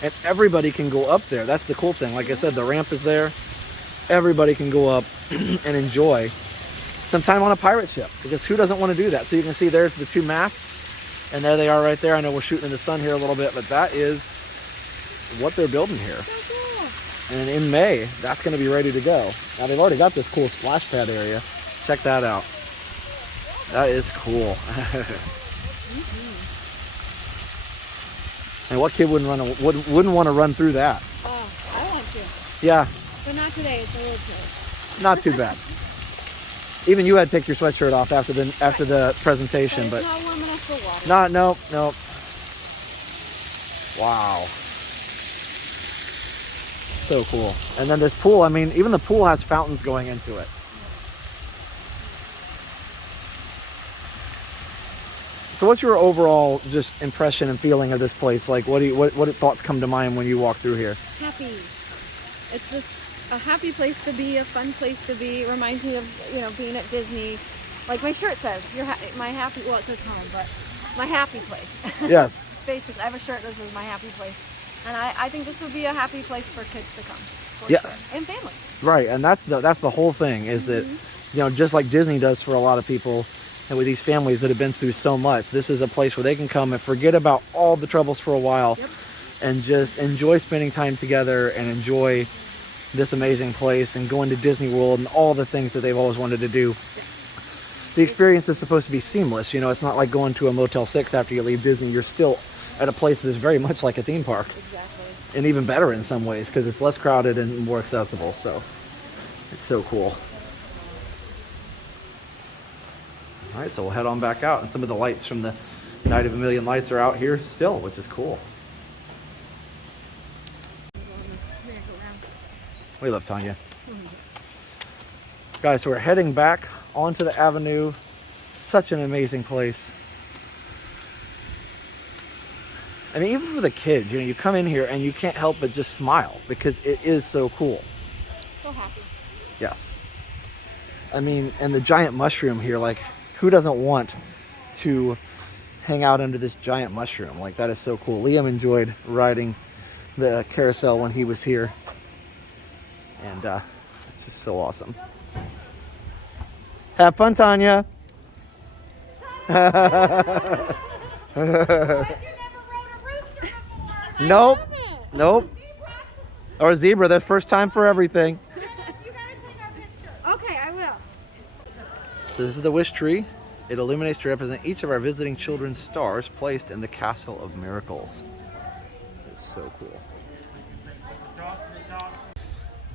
and everybody can go up there. That's the cool thing. Like I said, the ramp is there. Everybody can go up and enjoy some time on a pirate ship, because who doesn't want to do that? So you can see there's the two masts, and there they are right there. I know we're shooting in the sun here a little bit, but that is what they're building here. So cool. And in May, that's going to be ready to go. Now they've already got this cool splash pad area. Check that out. That is cool. And what kid wouldn't want to run through that? Oh, I want to. Yeah, But not today, it's a little chilly. not too bad. Even you had to take your sweatshirt off after the presentation, But but it's not warm enough for water. no. Wow. So cool. And then this pool, I mean, even the pool has fountains going into it. So what's your overall just impression and feeling of this place? Like, what thoughts come to mind when you walk through here? Happy. It's just a happy place to be, a fun place to be. It reminds me of, being at Disney. Like my shirt says, my happy, well, it says home, but my happy place. Yes. Basically, I have a shirt that says my happy place. And I think this would be a happy place for kids to come. for Yes. sure. And families. Right, and that's the whole thing is that, you know, just like Disney does for a lot of people, and with these families that have been through so much, this is a place where they can come and forget about all the troubles for a while, and just enjoy spending time together and enjoy this amazing place and going to Disney World and all the things that they've always wanted to do. The experience is supposed to be seamless. You know, it's not like going to a Motel 6 after you leave Disney. You're still at a place that is very much like a theme park. Exactly. And even better in some ways because it's less crowded and more accessible. So it's so cool. All right, so we'll head on back out. And some of the lights from the Night of a Million Lights are out here still, which is cool. We love Tanya. Guys, so we're heading back onto the avenue. Such an amazing place. I mean, even for the kids, you know, you come in here and you can't help but just smile because it is so cool. So happy. Yes. I mean, and the giant mushroom here, like, who doesn't want to hang out under this giant mushroom? Like, that is so cool. Liam enjoyed riding the carousel when he was here. And it's just so awesome. Have fun, Tanya. Nope. Nope. Or a zebra. That's first time for everything. Okay, I will. So this is the wish tree. It illuminates to represent each of our visiting children's stars placed in the Castle of Miracles. It's so cool.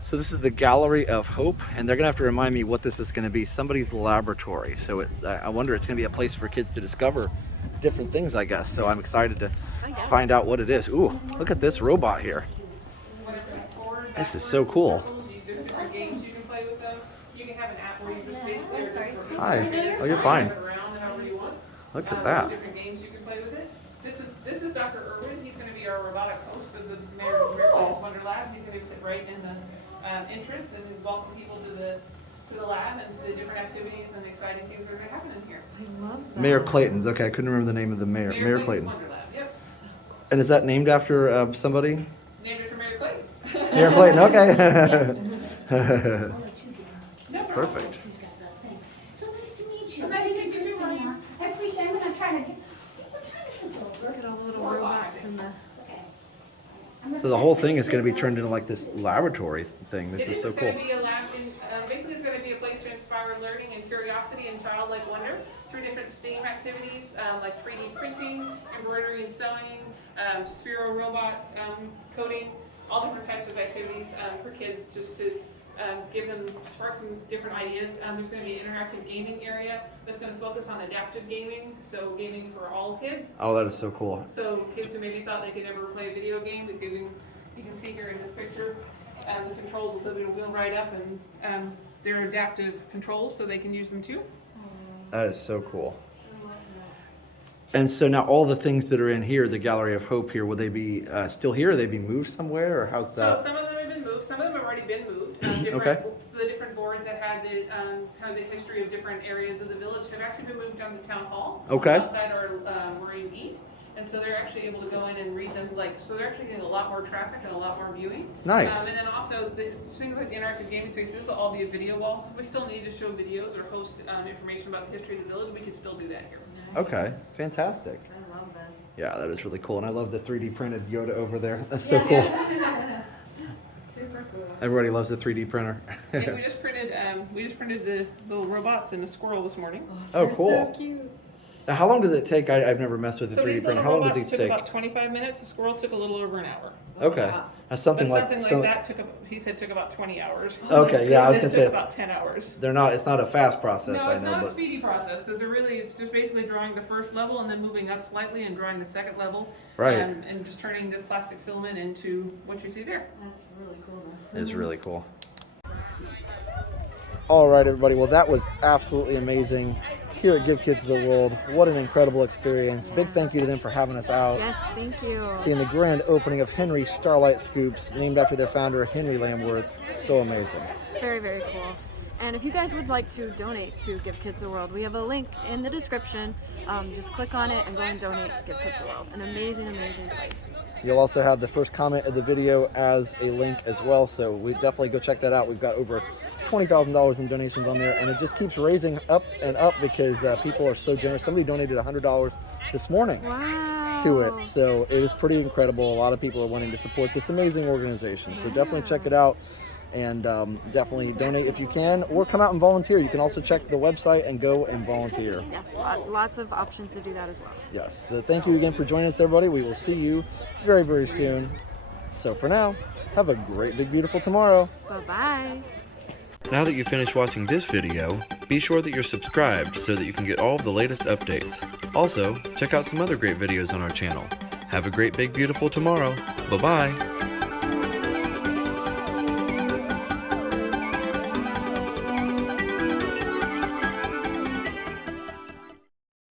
So this is the Gallery of Hope, and they're gonna have to remind me what this is gonna be. Somebody's laboratory. So I wonder it's gonna be a place for kids to discover different things, I guess. So I'm excited to find out what it is. Ooh, look at this robot here. This is so cool. Hi. Oh, you're fine. Look at that. This is Dr. Irwin. He's going to be our robotic host of the Mayor's Wonder Lab. He's going to sit right in the entrance and welcome people to the lab and to the different activities and exciting things that are going to happen in here. I love that. Mayor Clayton's. Okay, I couldn't remember the name of the mayor. Mayor Clayton's Clayton. Wonder Lab. Yep. And is that named after somebody? Named after Mayor Clayton. Mayor Clayton. Okay. Perfect. So nice to meet you. I appreciate it. I'm gonna try to get, what time is this over? Look at all the little robots in the... Okay. So the whole thing is going to be turned into like this laboratory thing. This is so It's cool. going to be a lab. Basically, it's going to be a place to inspire learning and curiosity and childlike wonder through different STEAM activities like 3D printing, embroidery and sewing, sphero robot coding, all different types of activities for kids just to give them, spark some different ideas. There's going to be an interactive gaming area that's going to focus on adaptive gaming, so gaming for all kids. Oh, that is so cool. So kids who maybe thought they could never play a video game, you can see here in this picture, the controls will wheel right up and they're adaptive controls so they can use them too. That is so cool. And so now all the things that are in here, the Gallery of Hope here, will they be still here? Or they be moved somewhere, or how's that? So some of them have been moved. Some of them have already been moved. The different boards that had the kind of the history of different areas of the village have actually been moved down to town hall. Okay. Outside where you eat, and so they're actually able to go in and read them. So they're actually getting a lot more traffic and a lot more viewing. Nice. And then also things like the interactive gaming space. This will all be a video wall. So if we still need to show videos or host information about the history of the village, we can still do that here. Okay, fantastic. I love this. Yeah, that is really cool. And I love the 3D printed Yoda over there. That's so cool. Super cool. Everybody loves the 3D printer. And we just printed the little robots and a squirrel this morning. Oh, cool. So cute. Now, how long does it take? I've never messed with the So 3D these printer. little How long do robots these took take? about 25 minutes. The squirrel took a little over an hour. Okay. That's something But like something like that he said took about 20 hours. Okay, yeah, I was This gonna took say about 10 hours. it's not a fast process. No, I it's know, not a but speedy process because it's just basically drawing the first level and then moving up slightly and drawing the second level. Right. And just turning this plastic filament into what you see there. That's really cool though. it's really cool. All right, everybody. Well, that was absolutely amazing. Here at Give Kids the World, what an incredible experience. Big thank you to them for having us out. Yes, thank you. Seeing the grand opening of Henri's Starlite Scoops, named after their founder, Henri Lamworth. So amazing. Very, very cool. And if you guys would like to donate to Give Kids the World, we have a link in the description. Just click on it and go and donate to Give Kids the World. An amazing, amazing place. You'll also have the first comment of the video as a link as well, so we definitely go check that out. We've got over $20,000 in donations on there, and it just keeps raising up and up because people are so generous. Somebody donated $100 this morning to it, so it is pretty incredible. A lot of people are wanting to support this amazing organization, so definitely check it out. And definitely donate if you can, or come out and volunteer. You can also check the website and go and volunteer. Yes, lots of options to do that as well. Yes, so thank you again for joining us, everybody. We will see you very, very soon. So for now, have a great, big, beautiful tomorrow. Bye-bye. Now that you've finished watching this video, be sure that you're subscribed so that you can get all of the latest updates. Also, check out some other great videos on our channel. Have a great, big, beautiful tomorrow. Bye-bye.